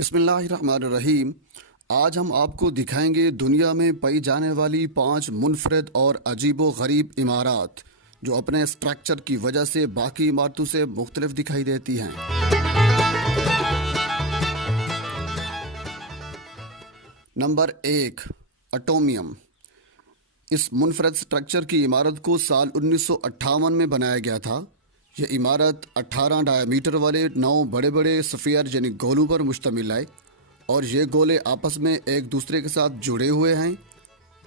बिस्मिल्लाहिर्रहमानिर्रहीम। आज हम आपको दिखाएंगे दुनिया में पाई जाने वाली 5 मुनफरद और अजीबो गरीब इमारत जो अपने स्ट्रक्चर की वजह से बाकी इमारतों से मुख्तलिफ दिखाई देती हैं। नंबर 1, एटोमियम। इस मुनफरद स्ट्रक्चर की इमारत को साल 1958 में बनाया गया था। यह इमारत 18 डायमीटर वाले 9 बड़े बड़े सफ़ियर यानी गोलों पर मुश्तमिल है और ये गोले आपस में एक दूसरे के साथ जुड़े हुए हैं।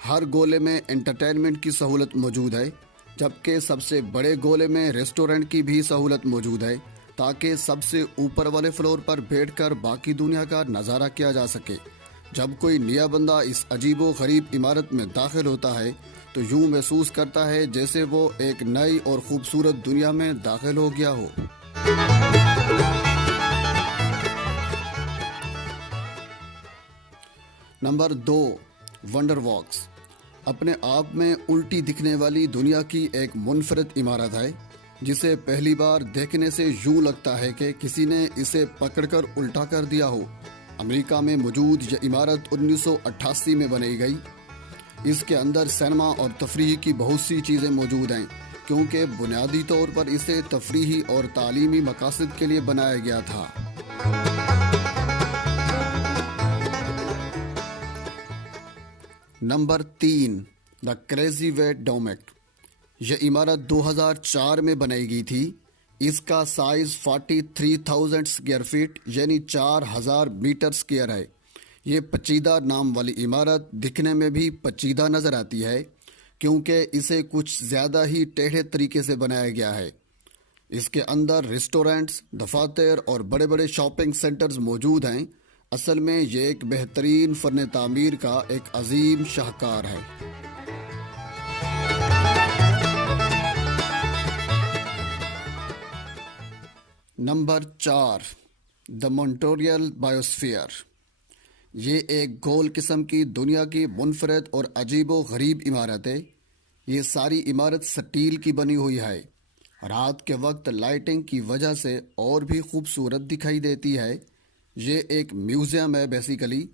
हर गोले में एंटरटेनमेंट की सहूलत मौजूद है, जबकि सबसे बड़े गोले में रेस्टोरेंट की भी सहूलत मौजूद है ताकि सबसे ऊपर वाले फ्लोर पर बैठकर बाकी दुनिया का नज़ारा किया जा सके। जब कोई नया बंदा इस अजीबो गरीब इमारत में दाखिल होता है तो यूं महसूस करता है जैसे वो एक नई और खूबसूरत दुनिया में दाखिल हो गया हो। नंबर 2, वंडर वॉक्स। अपने आप में उल्टी दिखने वाली दुनिया की एक मुनफरद इमारत है जिसे पहली बार देखने से यूं लगता है कि किसी ने इसे पकड़कर उल्टा कर दिया हो। अमेरिका में मौजूद यह इमारत 1988 में बनाई गई। इसके अंदर सिनेमा और तफरीह की बहुत सी चीज़ें मौजूद हैं क्योंकि बुनियादी तौर पर इसे तफरीही और तालीमी मकासद के लिए बनाया गया था। Number 3, the crazy way Dummit. यह इमारत 2004 में बनाई गई थी। इसका साइज 43,000 स्क्वायर फीट यानी 4,000 मीटर स्क्वायर है। ये पेचीदा नाम वाली इमारत दिखने में भी पेचीदा नज़र आती है क्योंकि इसे कुछ ज़्यादा ही टेढ़े तरीके से बनाया गया है। इसके अंदर रेस्टोरेंट्स, दफातर और बड़े बड़े शॉपिंग सेंटर्स मौजूद हैं। असल में ये एक बेहतरीन फ़न तामीर का एक अजीम शाहकार है। Number 4, the Montreal biosphere. ये एक गोल किस्म की दुनिया की मुनफरद और अजीबो गरीब इमारत है। ये सारी इमारत स्टील की बनी हुई है। रात के वक्त लाइटिंग की वजह से और भी खूबसूरत दिखाई देती है। ये एक म्यूज़ियम है बेसिकली।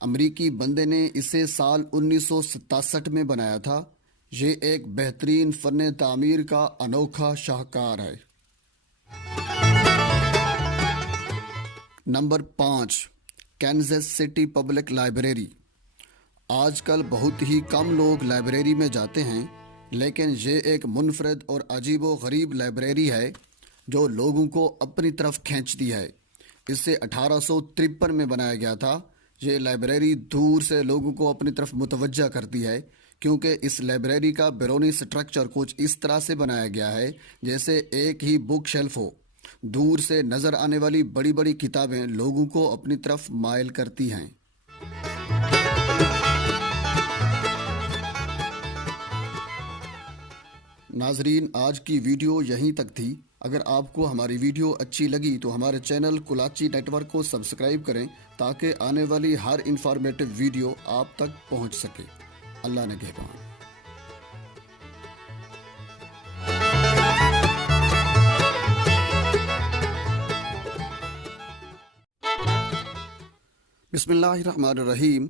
अमरीकी बंदे ने इसे साल 1967 में बनाया था। ये एक बेहतरीन फ़न तामीर का अनोखा शाहकार है। Number 5, Kansas City Public Library. आजकल बहुत ही कम लोग लाइब्रेरी में जाते हैं, लेकिन ये एक मुनफरद और अजीबो गरीब लाइब्रेरी है जो लोगों को अपनी तरफ खींचती है। इसे 1853 में बनाया गया था। ये लाइब्रेरी दूर से लोगों को अपनी तरफ मुतवज्जा करती है क्योंकि इस लाइब्रेरी का बैरूनी स्ट्रक्चर कुछ इस तरह से बनाया गया है जैसे एक ही बुक शेल्फ हो। दूर से नज़र आने वाली बड़ी बड़ी किताबें लोगों को अपनी तरफ माइल करती हैं। नाजरीन, आज की वीडियो यहीं तक थी। अगर आपको हमारी वीडियो अच्छी लगी तो हमारे चैनल कुलाची नेटवर्क को सब्सक्राइब करें ताकि आने वाली हर इंफॉर्मेटिव वीडियो आप तक पहुंच सके। अल्लाह ने निगहबान। बिस्मिल्लाहिर्रहमानिर्रहीम।